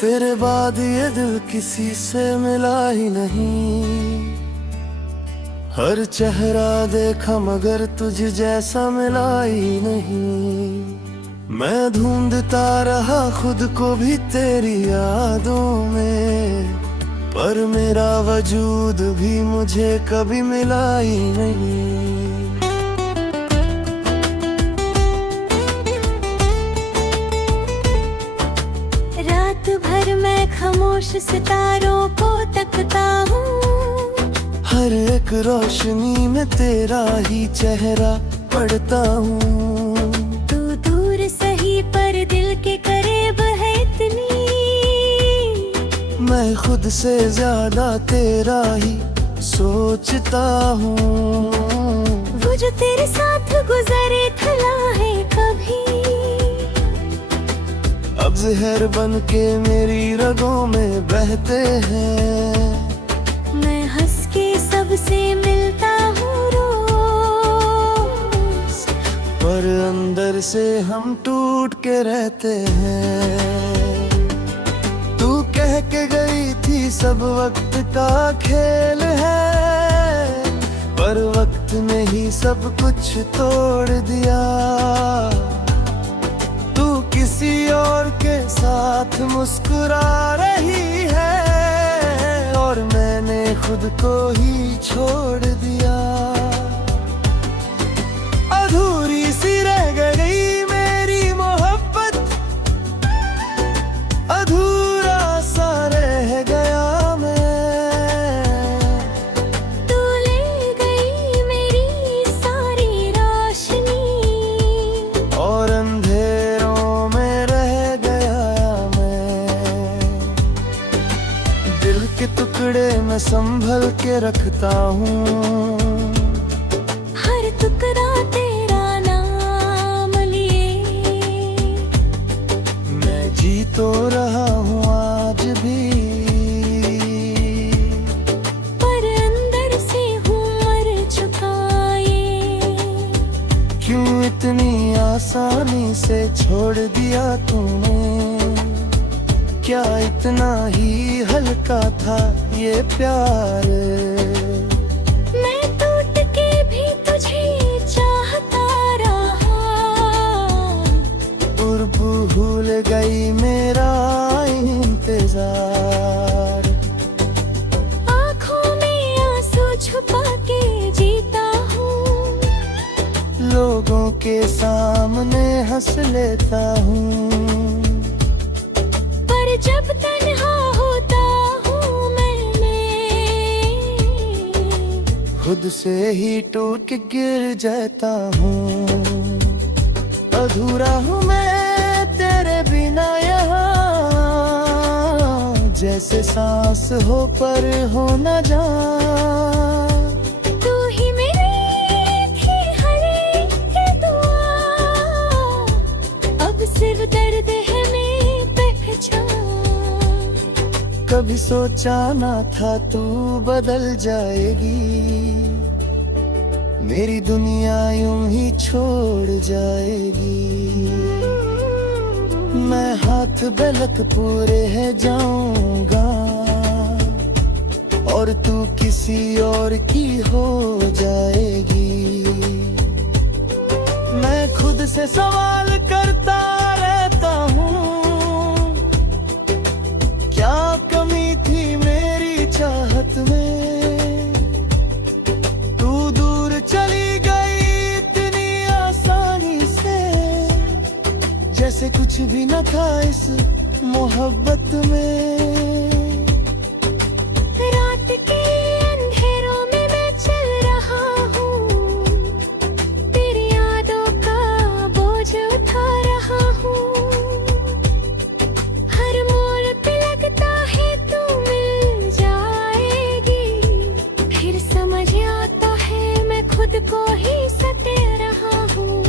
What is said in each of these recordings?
तेरे बाद ये दिल किसी से मिला ही नहीं। हर चेहरा देखा मगर तुझ जैसा मिला ही नहीं। मैं ढूंढता रहा खुद को भी तेरी यादों में, पर मेरा वजूद भी मुझे कभी मिला ही नहीं। रात भर मैं खामोश सितारों को तकता हूँ। हर एक रोशनी में तेरा ही चेहरा पढ़ता हूँ। तू दूर सही पर दिल के करीब है इतनी। मैं खुद से ज्यादा तेरा ही सोचता हूँ। वो जो तेरे साथ गुजरे थला है कभी, अब जहर बन के मेरी रगों में बहते हैं। मैं हंस के सबसे मिलता हूँ रोज, पर अंदर से हम टूट के रहते हैं। तू कह के गई थी सब वक्त का खेल है, पर वक्त ने ही सब कुछ तोड़ दिया। तू किसी और के साथ मुस्कुरा रही है, और मैंने खुद को ही छोड़ दिया। अधूरी सी रह गई मेरी मोहब्बत, अधूरा सा रह गया मैं। तू ले गई मेरी सारी रोशनी, और अंधेरों में रह गया मैं। दिल के टुकड़े मैं संभल के रखता हूँ। हर टुकड़ा तेरा नाम लिए। मैं जी तो रहा हूँ आज भी, पर अंदर से हूँ मर चुका ये। क्यों इतनी आसानी से छोड़ दिया तूने? क्या इतना ही हल्का था ये प्यार? मैं टूट के भी तुझे चाहता रहा, और भूल गई मेरा इंतजार। आँखों में आंसू छुपा के जीता हूँ, लोगों के सामने हंस लेता हूँ, पर जब तन्हा होता हूँ मैंने, खुद से ही टूट के गिर जाता हूँ। अधूरा हूँ मैं तेरे बिना यहाँ, जैसे सांस हो पर हो न जान। तू ही मेरी थी हर एक दुआ, अब सिर्फ दर्द है मेरी पहचान। कभी सोचा ना था तू बदल जाएगी, मेरी दुनिया यूं ही छोड़ जाएगी। मैं हाथ बेलक पूरे है जाऊंगा, और तू किसी और की हो जाएगी। मैं खुद से सवाल करता रहता हूँ, क्या कमी थी मेरी चाहत में? तू दूर चली गई इतनी आसानी से, जैसे कुछ भी न था इस मोहब्बत में। रात के अंधेरों में मैं चल रहा हूँ, तेरी यादों का बोझ उठा रहा हूँ। हर मोड़ पे लगता है तू मिल जाएगी, फिर समझ आता है मैं खुद को ही सते रहा हूँ।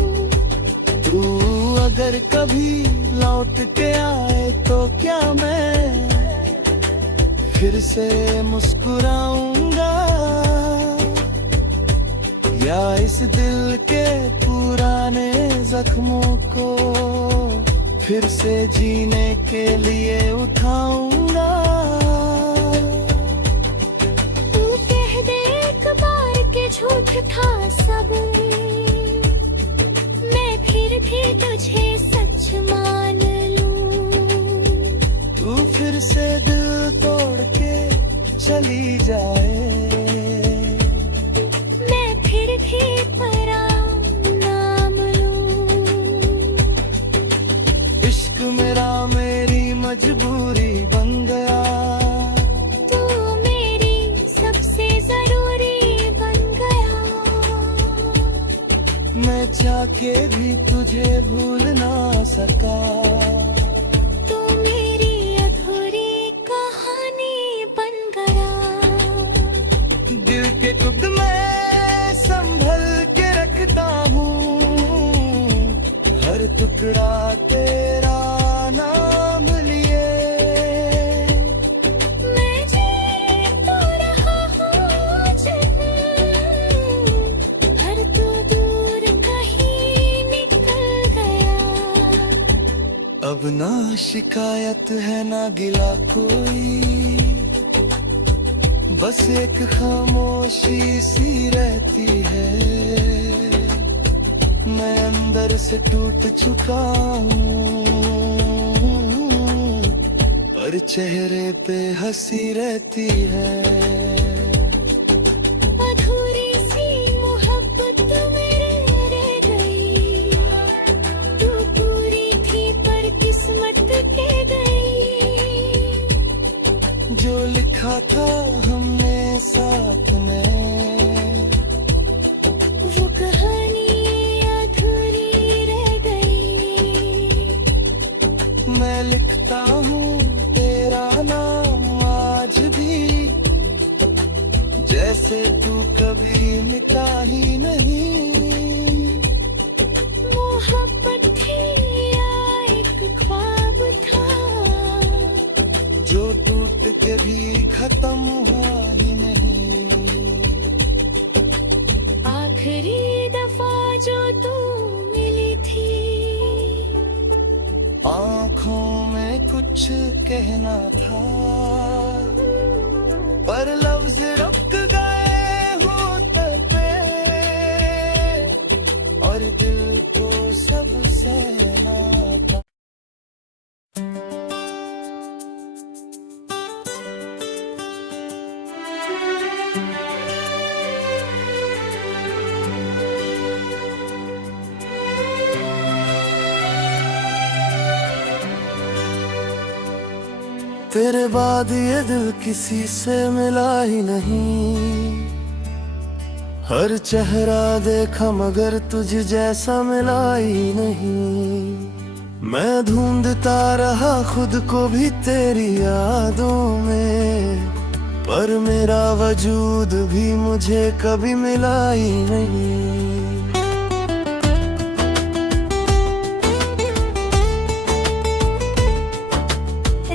तू अगर कभी लौट के आए तो क्या मैं फिर से मुस्कुराऊंगा, या इस दिल के पुराने जख्मों को फिर से जीने के लिए उठाऊंगा। तू कह दे एक बार के झूठ था सब, मैं फिर भी तुझे सच मान लूं। तू फिर से दिल तोड़ के चली जाए, मैं फिर भी तेरा नाम लूं। इश्क मेरा मेरी मजबूरी बन गया, तू मेरी सबसे जरूरी बन गया। मैं चाह के भी तुझे भूल ना सका। तू मेरी अधूरी कहानी बन गया। दिल के खुद मैं संभल के रखता हूँ, हर टुकड़ा तेरा नाम लिए। मैं जी तो रहा हूँ जहाँ, हर तू दूर कहीं निकल गया। अब ना शिकायत है ना गिला कोई, बस एक खामोशी सी रहती है। मैं अंदर से टूट चुका हूँ, पर चेहरे पे हंसी रहती है। अधूरी सी मोहब्बत मेरे रह गई, तू पूरी थी पर किस्मत के गई। जो लिखा था हमने साथ में, वो कहानी अधूरी रह गई। मैं लिखता हूँ तेरा नाम आज भी, जैसे तू कभी मिटा ही नहीं। मोहब्बत थी या एक ख्वाब था, जो टूट के भी खत्म हुआ ही नहीं। आखिरी दफा जो तू मिली थी, आँखों में कुछ कहना था, पर लफ्ज रुक गए होंठ पे, और दिल को सब सहना था। तेरे बाद ये दिल किसी से मिला ही नहीं, हर चेहरा देखा मगर तुझ जैसा मिला ही नहीं। मैं ढूंढता रहा खुद को भी तेरी यादों में, पर मेरा वजूद भी मुझे कभी मिला ही नहीं।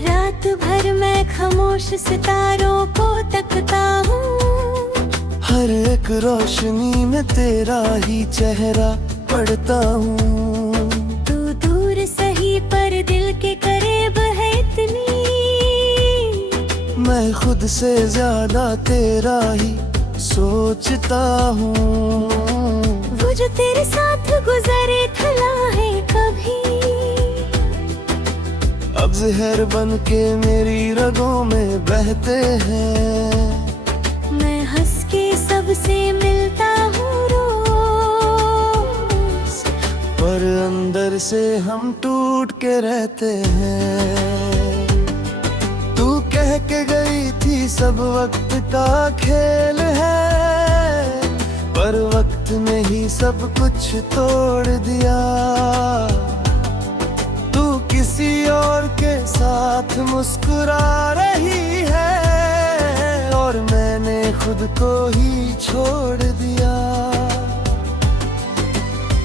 रात भर मैं खामोश सितारों को तकता हूँ, हर एक रोशनी में तेरा ही चेहरा पढ़ता हूँ। तू दूर सही पर दिल के करीब है इतनी, मैं खुद से ज्यादा तेरा ही सोचता हूँ। वो जो तेरे साथ गुजरे थला है कभी, अब जहर बन के मेरी रगों में बहते हैं। मैं हंस के सबसे मिलता हूँ रोज, पर अंदर से हम टूट के रहते हैं। तू कह के गई थी सब वक्त का खेल है, पर वक्त ने ही सब कुछ तोड़ दिया। तू किसी और के साथ मुस्कुरा रही है, और मैंने खुद को ही छोड़ दिया।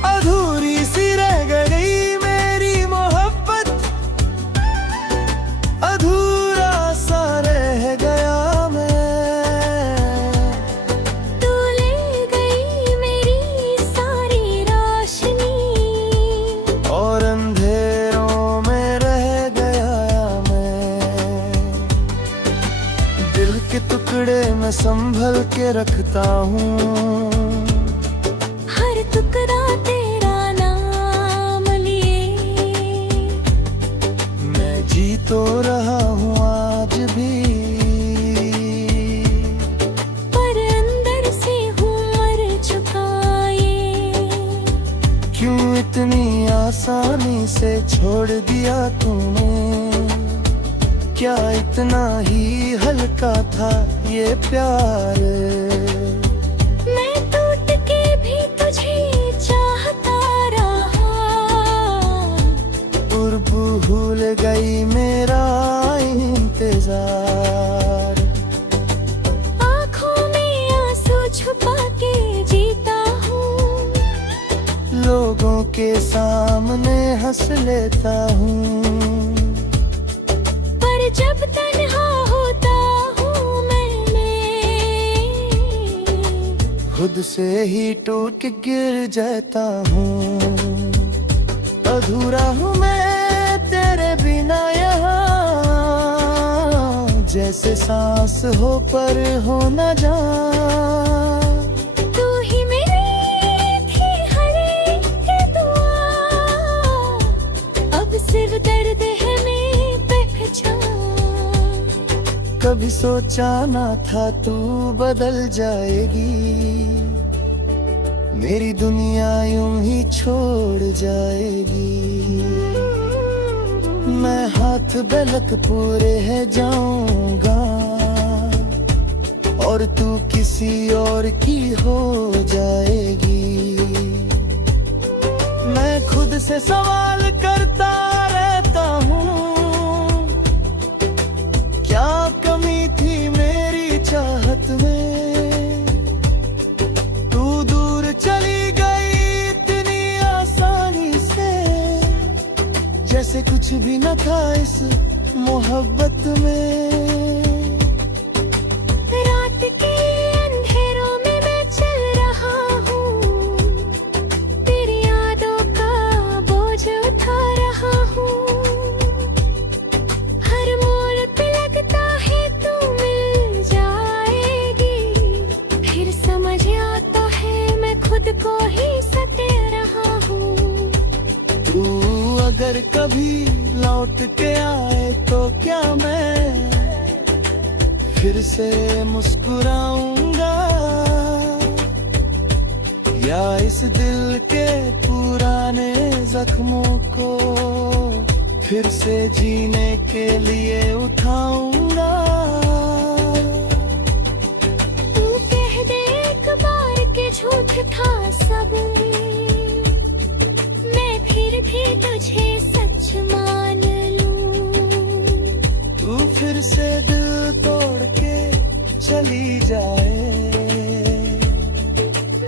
अधूरी सी रह गई मेरी मोहब्बत, अधूरा सा रह गया मैं। तू ले गई मेरी सारी रोशनी, और अंधेरों मैं संभल के रखता हूँ। हर टुकड़ा तेरा नाम लिए, मैं जी तो रहा हूँ आज भी, पर अंदर से हूँ मर चुका ये। क्यों इतनी आसानी से छोड़ दिया तूने, क्या इतना ही हल्का था ये प्यार। मैं टूट के भी तुझे चाहता रहा, और भूल गई मेरा इंतजार। आँखों में आंसू छुपा के जीता हूँ, लोगों के सामने हंस लेता हूँ, पर जब तन्हा होता हूँ मैं खुद से ही टूट के गिर जाता हूँ। अधूरा हूँ मैं तेरे बिना यहाँ, जैसे सांस हो पर हो न जा। तू ही मेरी थी हर एक दुआ, अब सिर्फ दर्द है मेरी पहचान। कभी सोचा ना था तू बदल जाएगी, मेरी दुनिया यूं ही छोड़ जाएगी। मैं हाथ बेलक पूरे है जाऊंगा, और तू किसी और की हो जाएगी। मैं खुद से सवाल करता रहता हूँ, क्या कमी थी मेरी चाहत में, तू दूर चली गई इतनी आसानी से, जैसे कुछ भी न था इस मोहब्बत में। रात के अंधेरों में मैं चल रहा हूँ, तेरी यादों का बोझ उठा रहा हूँ। हर मोड़ पे लगता है तू मिल जाएगी, फिर समझ आता है मैं खुद को ही सते रहा हूँ। तू अगर कभी लौट के आए तो क्या मैं फिर से मुस्कुराऊंगा, या इस दिल के पुराने जख्मों को फिर से जीने के लिए उठाऊंगा। तू कह दे एक बार के झूठ था सब, मैं फिर भी तुझे सच मान लूं। तू फिर से दिल तोड़ के चली जाए,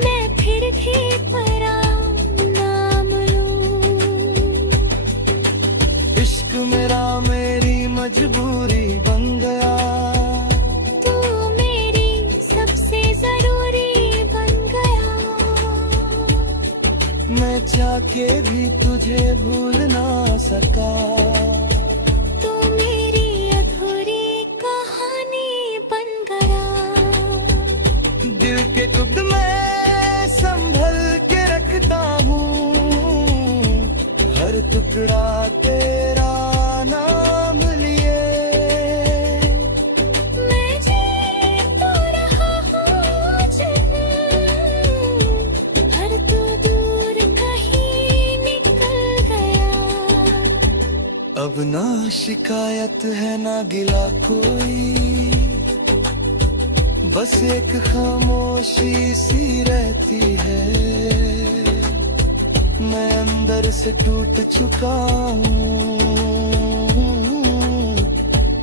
मैं फिर भी पराया नाम लूं। इश्क मेरा मेरी मजबूरी बन गया, तू मेरी सबसे जरूरी बन गया। मैं चाह के भी तुझे भूल ना सका। तू मेरी अधूरी कहानी बन गया। दिल के खुद मैं संभल के रखता हूँ, हर टुकड़ा तेरा नाम लिए। मैं जी तो रहा हूँ हर तू दूर कहीं निकल गया। अब ना शिकायत है ना गिला कोई, बस एक खामोशी सी रहती है। मैं अंदर से टूट चुका हूँ,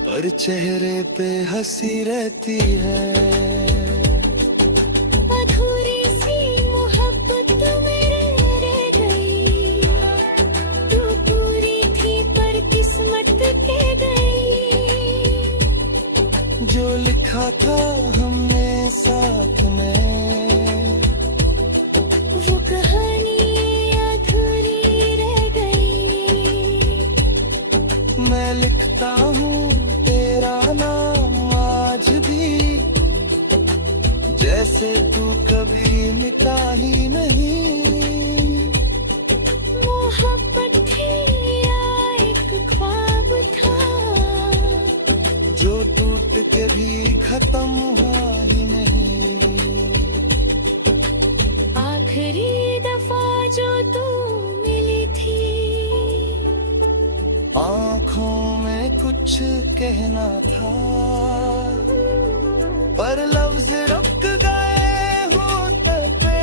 पर चेहरे पे हंसी रहती है। अधूरी सी मोहब्बत मेरे रह गई, तू पूरी थी पर किस्मत के गई। जो लिखा था हमने साथ में, वो कहानी अधूरी रह गई। मैं लिखता हूँ तेरा नाम आज भी, से तू कभी मिटा ही नहीं। मोहब्बत थी या एक ख्वाब था, जो टूट के भी खत्म हुआ ही नहीं। आखिरी दफा जो तू मिली थी, आँखों में कुछ कहना था, पर लफ्ज रुक गए होंठ पे,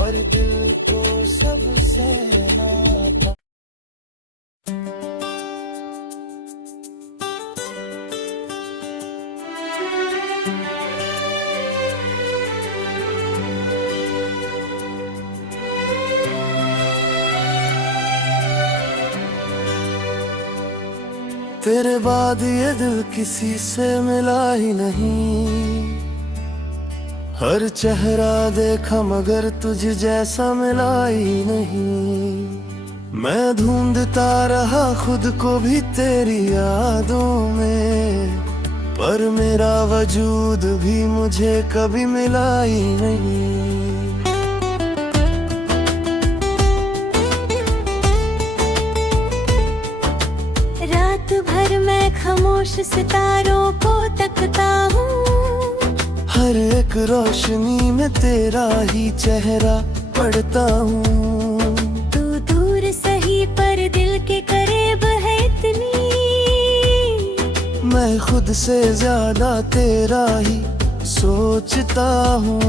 और दिल को सब सहना था। तेरे बाद ये दिल किसी से मिला ही नहीं। हर चेहरा देखा मगर तुझ जैसा मिला ही नहीं। मैं ढूंढता रहा खुद को भी तेरी यादों में, पर मेरा वजूद भी मुझे कभी मिला ही नहीं। रात भर मैं खामोश सितारों को तकता हूँ, हर एक रोशनी में तेरा ही चेहरा पढ़ता हूँ। तू दूर सही पर दिल के करीब है इतनी, मैं खुद से ज्यादा तेरा ही सोचता हूँ।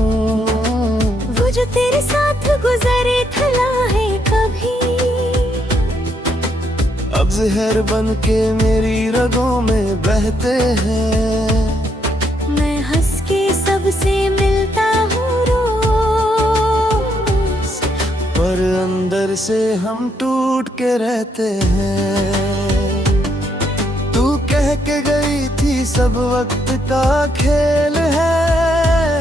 वो जो तेरे साथ गुजरे थला है कभी, अब जहर बन के मेरी रगों में बहते हैं। मैं हंस के सबसे मिलता हूँ रोज, पर अंदर से हम टूट के रहते हैं। तू कह के गई थी सब वक्त का खेल है,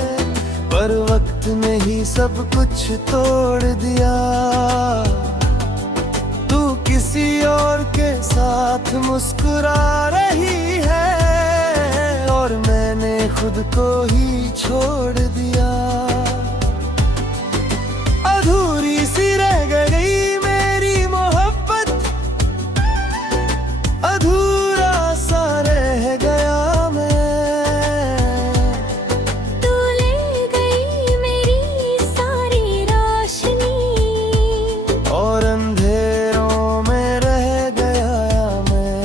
पर वक्त ने ही सब कुछ तोड़ दिया। तू किसी और के साथ मुस्कुरा रही है, और मैंने खुद को ही छोड़ दिया। अधूरी सी रह गई मेरी मोहब्बत, अधूरा सा रह गया मैं। तू ले गई मेरी सारी रोशनी, और अंधेरों में रह गया मैं।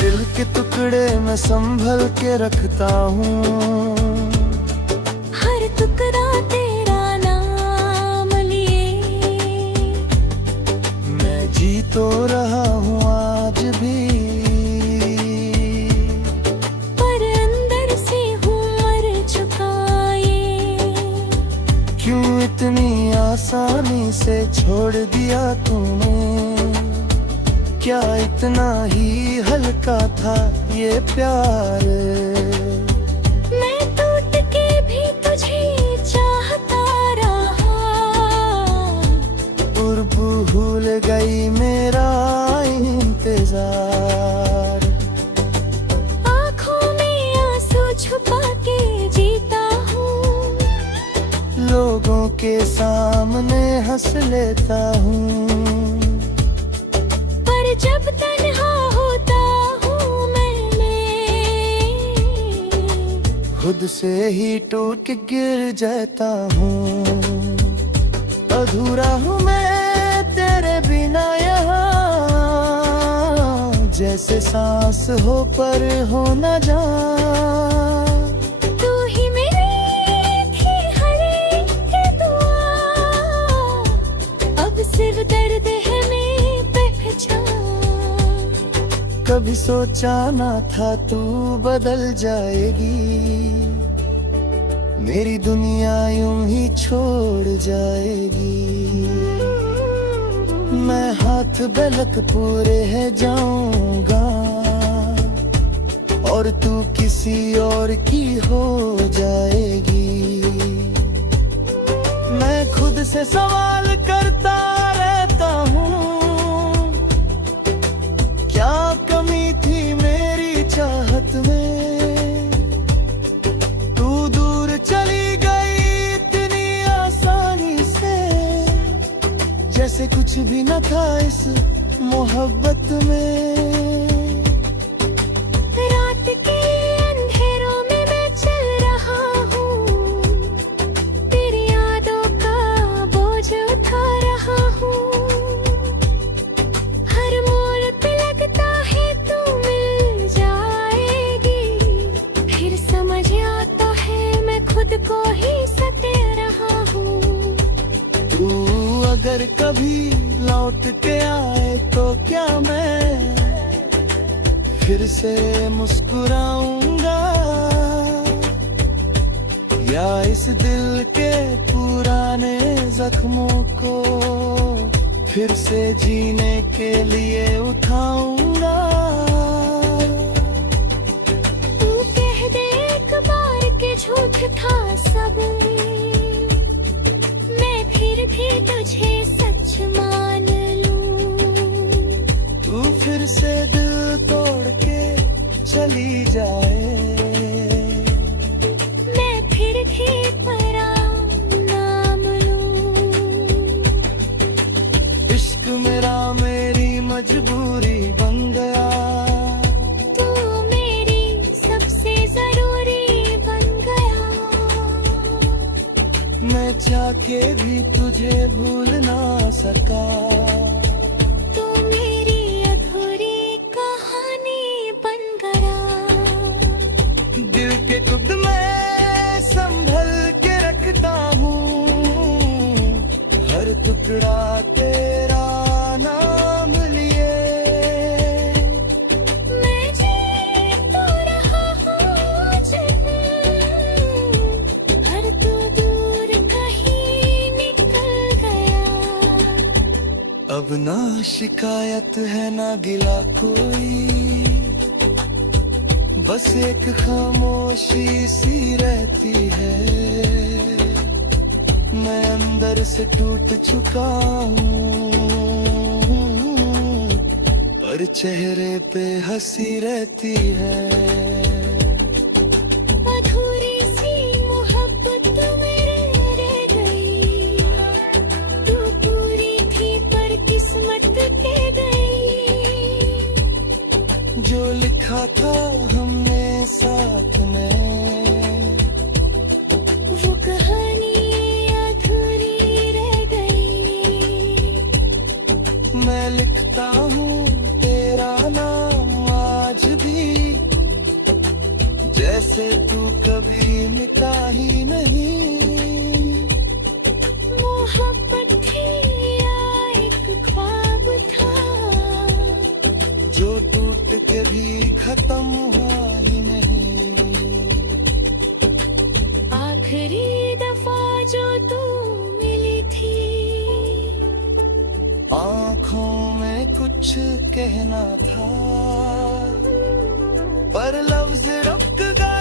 दिल के टुकड़े मैं संभल के रखता हूँ, हर टुकड़ा तेरा नाम लिए। मैं जी तो रहा हूँ आज भी, पर अंदर से हूँ मर चुका ये। क्यों इतनी आसानी से छोड़ दिया तूने? क्या इतना ही हल्का था ये प्यार? मैं टूट के भी तुझे चाहता रहा, और भूल गई मेरा इंतजार। आँखों में आंसू छुपा के जीता हूँ, लोगों के सामने हंस लेता हूँ, पर जब तन्हा होता हूँ मैंने, खुद से ही टूट के गिर जाता हूँ। अधूरा हूँ मैं तेरे बिना यहाँ, जैसे सांस हो पर हो न जा। तू ही मेरी थी हर एक दुआ, अब सिर्फ दर्द है में पहचान। कभी सोचा ना था तू बदल जाएगी, मेरी दुनिया यूं ही छोड़ जाएगी। मैं हाथ बेलक पूरे है जाऊंगा, और तू किसी और की हो जाएगी। मैं खुद से सवाल करता रहता हूँ, क्या कमी थी मेरी चाहत में? जैसे कुछ भी न था इस मोहब्बत में। रात के अंधेरों में मैं चल रहा हूँ, तेरी यादों का बोझ उठा रहा हूँ। हर मोड़ पे लगता है तू मिल जाएगी, फिर समझ आता है मैं खुद को ही सते रहा हूँ। तू अगर कभी लौट के आए तो क्या मैं फिर से मुस्कुराऊंगा, या इस दिल के पुराने जख्मों को फिर से जीने के लिए उठाऊंगा। तू कह दे एक बार के झूठ था सब, मैं फिर भी तुझे सच मान लूं। तू फिर से दिल तोड़ के चली जाए, मैं फिर भी पराया नाम लूं। इश्क मेरा मेरी मजबूरी बन गया, तू मेरी सबसे जरूरी बन गया। मैं चाह के भी तुझे भूल ना सका। तू मेरी अधूरी कहानी बन गया। दिल के खुद मैं संभल के रखता हूँ, हर टुकड़ा तेरा नाम लिए। मैं जी तो रहा हूँ जहाँ, हर तू दूर कहीं निकल गया। अब ना शिकायत है ना गिला कोई, बस एक खामोशी सी रहती है। मैं अंदर से टूट चुका हूँ, पर चेहरे पे हंसी रहती है। अधूरी सी मोहब्बत मेरे रह गई, तू पूरी थी पर किस्मत के गई। जो लिखा था हमने साथ में, वो कहानी अधूरी रह गई। मैं लिखता हूँ तेरा नाम आज भी, जैसे तू कभी मिटा ही नहीं। मोहब्बत थी या एक ख्वाब था, जो टूट के भी खत्म हुआ ही नहीं। आखिरी दफा जो तू मिली थी, आँखों में कुछ कहना था, पर लफ्ज रुक गए।